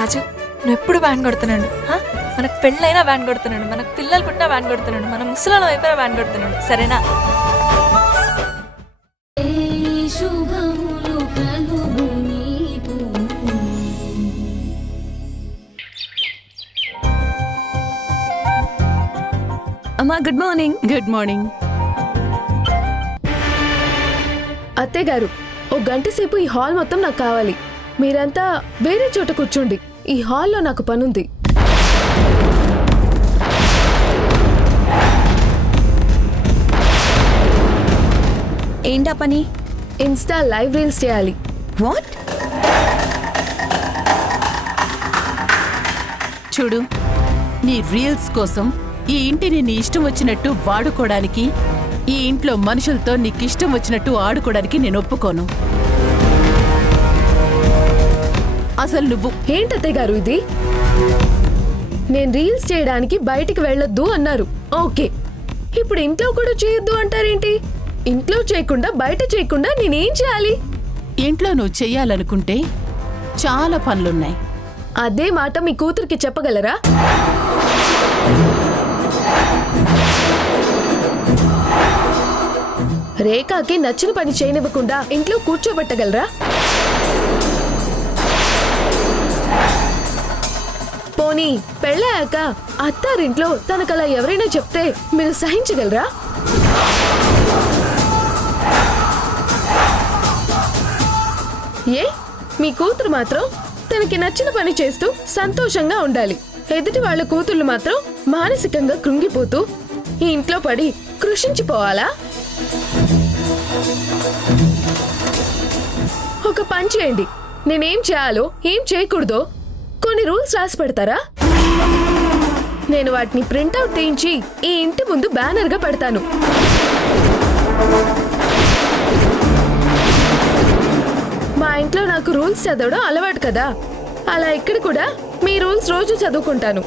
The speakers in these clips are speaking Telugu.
రాజు నువ్వు ఎప్పుడు వ్యాన్ కొడుతున్నాడు, మనకు పెళ్ళైనా వ్యాన్ కొడుతున్నాడు, మనకు పిల్లలు పుట్టినా వ్యాన్ కొడుతున్నాడు, మన ముసలాళ్ళం అయిపోయినా వ్యాన్ కొడుతున్నాడు, సరేనా? అమ్మా గుడ్ మార్నింగ్. Good morning. అత్తయ్య గారు, ఓ గంట సేపు ఈ హాల్ మొత్తం నాకు కావాలి. మీరంతా వేరే చోట కూర్చోండి, ఈ హాల్లో నాకు పనుంది. ఏంటా పని? ఇన్స్టా లైవ్ రీల్స్ చేయాలి. వాట్? చూడు, నీ రీల్స్ కోసం ఈ ఇంటిని నీ ఇష్టం వచ్చినట్టు వాడుకోవడానికి, ఈ ఇంట్లో మనుషులతో నీకు ఇష్టం వచ్చినట్టు ఆడుకోవడానికి నేను ఒప్పుకోను. అసలు నువ్వు ఏంటత్తయ్య గారు ఇది? నేను రీల్స్ చేయడానికి బయటికి వెళ్ళొద్దు అన్నారు, ఓకే. ఇప్పుడు ఇంట్లో కూడా చేయొద్దు అంటారేంటి? ఇంట్లో చేయకుండా బయట చేయకుండా నేనేం చేయాలి? ఇంట్లో నువ్వు చెయ్యాలనుకుంటే చాలా పనులున్నాయి. అదే మాట మీ కూతురికి చెప్పగలరా? రేఖకి నచ్చిన పని చేయనివ్వకుండా ఇంట్లో కూర్చోబెట్టగలరా? పోనీ పెళ్ళాక అత్తారింట్లో తనకలా ఎవరైనా చెప్తే మీరు సహించగలరా? ఏ మీ కూతురు మాత్రం తనకి నచ్చిన పని చేస్తూ సంతోషంగా ఉండాలి, ఎదుటి వాళ్ళ కూతుళ్ళు మాత్రం మానసికంగా కృంగిపోతూ ఈ ఇంట్లో పడి కృషించిపోవాలా? ఒక పని చేయండి, నేనేం చేయాలో ఏం చేయకూడదో కొన్ని రూల్స్ రాసి పెడతారా? నేను వాటిని ప్రింట్అవుట్ తీయించి ఈ ఇంటి ముందు బ్యానర్గా పెడతాను. మా ఇంట్లో నాకు రూల్స్ చదవడం అలవాటు కదా, అలా ఇక్కడ కూడా మీ రూల్స్ రోజు చదువుకుంటాను.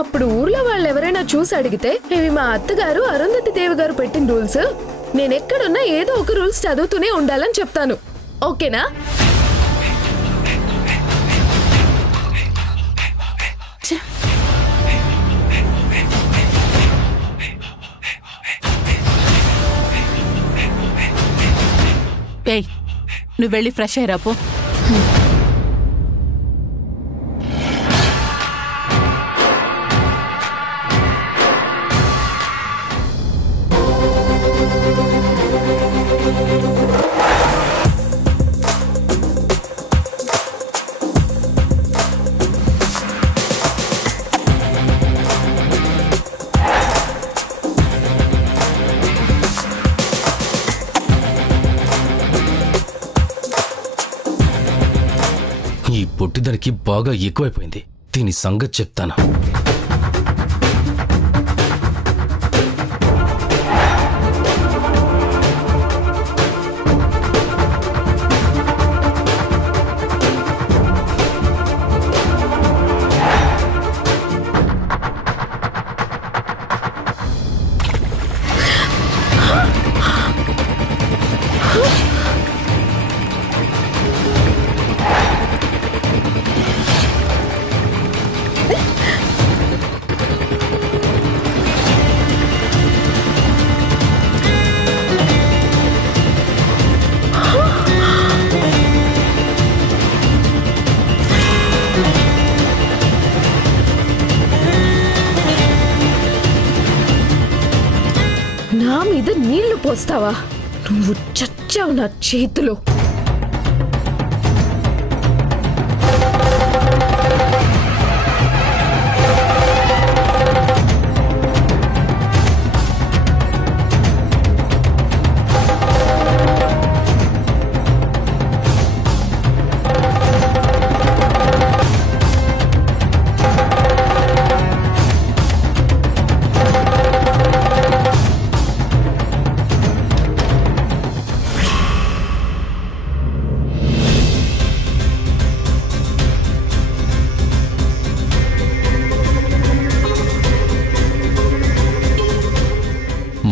అప్పుడు ఊర్లో వాళ్ళు ఎవరైనా చూసి అడిగితే ఇవి మా అత్తగారు అరుంధతి దేవి గారు పెట్టిన రూల్స్, నేనెక్కడున్నా ఏదో ఒక రూల్స్ చదువుతూనే ఉండాలని చెప్తాను, ఓకేనా? ఏయ్, నువ్వు వెళ్ళి ఫ్రెష్ అయ్యి రాపో. ఈ పొట్టిదానికి బాగా ఎక్కువైపోయింది, దీని సంగతి చెప్తాను. నా మీద నీళ్లు పోస్తావా? నువ్వు చచ్చావు నా చేతిలో.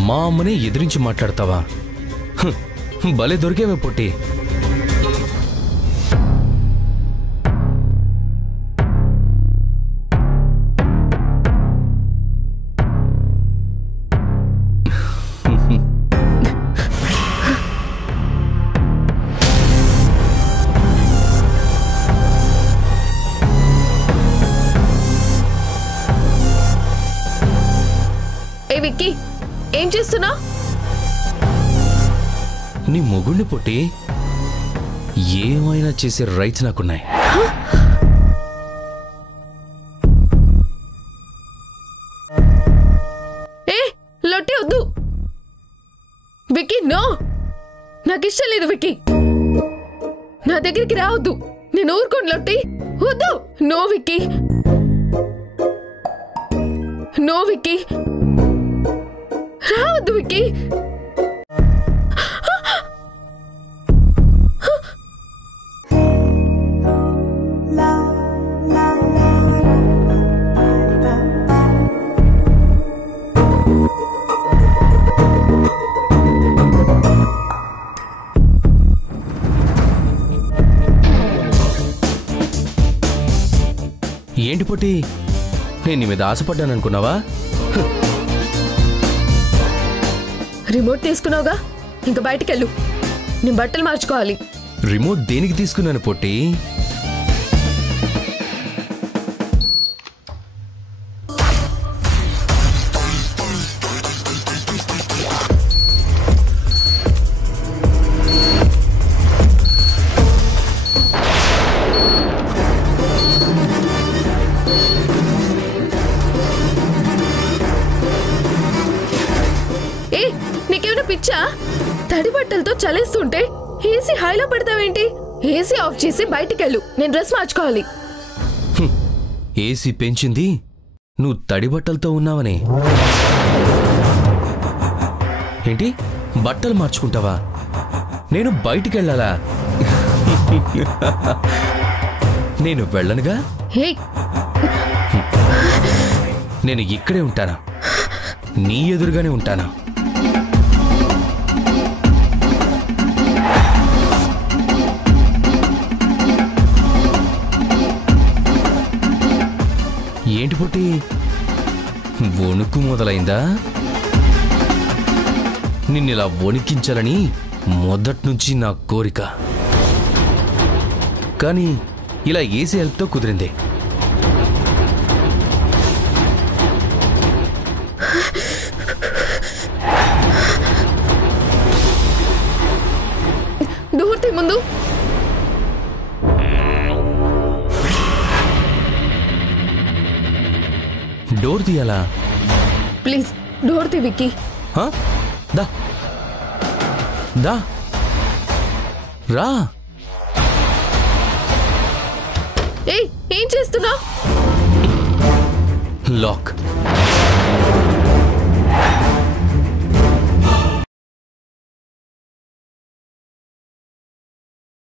మా అమ్మని ఎదిరించి మాట్లాడతావా? భలే దొరికేవే పొట్టి. ఏం చేస్తున్నా? నీ మొగుణ్ణి పొట్టి ఏమైనా చేసే రైట్స్ నాకున్నాయి. లొట్టి వద్దు విక్కీ, నో, నాకు ఇష్టం లేదు విక్కీ, నా దగ్గరికి రావద్దు, నేను ఊరుకోను లొట్టి, వద్దు. నో విక్కీ, నో విక్కీ, రావద్దు విక్కీ. ఏంటి పొట్టి, నేను నీ మీద ఆశపడ్డాను అనుకున్నావా? రిమోట్ తీసుకున్నావుగా, ఇంకా బయటికెళ్ళు, నేను బట్టలు మార్చుకోవాలి. రిమోట్ దేనికి తీసుకున్నాను పొట్టి? పిచ్చా, తడి బట్టలతో చలేస్తుంటే ఏసీ హైలో పెడతావేంటి? ఏసీ ఆఫ్ చేసి బయటికెళ్ళు, నేను డ్రెస్ మార్చుకోవాలి. ఏసీ పెంచింది నువ్వు తడి బట్టలతో ఉన్నావనే. ఏంటి, బట్టలు మార్చుకుంటావా? నేను బయటికెళ్ళాలా? నేను వెళ్ళనుగా. నేను ఇక్కడే ఉంటానా? నీ ఎదురుగానే ఉంటానా? ఏంటి పొట్టి, వణుకు మొదలైందా? నిన్నిలా వణికించాలని మొదట్నుంచి నా కోరిక, కానీ ఇలా ఏసీ హెల్ప్తో కుదిరింది. డోర్ తీ ముందు. డోర్ తీయాలా? ప్లీజ్ డోర్ తీ విక్కీ. దా దా రా. ఏం చేస్తున్నావు? లాక్.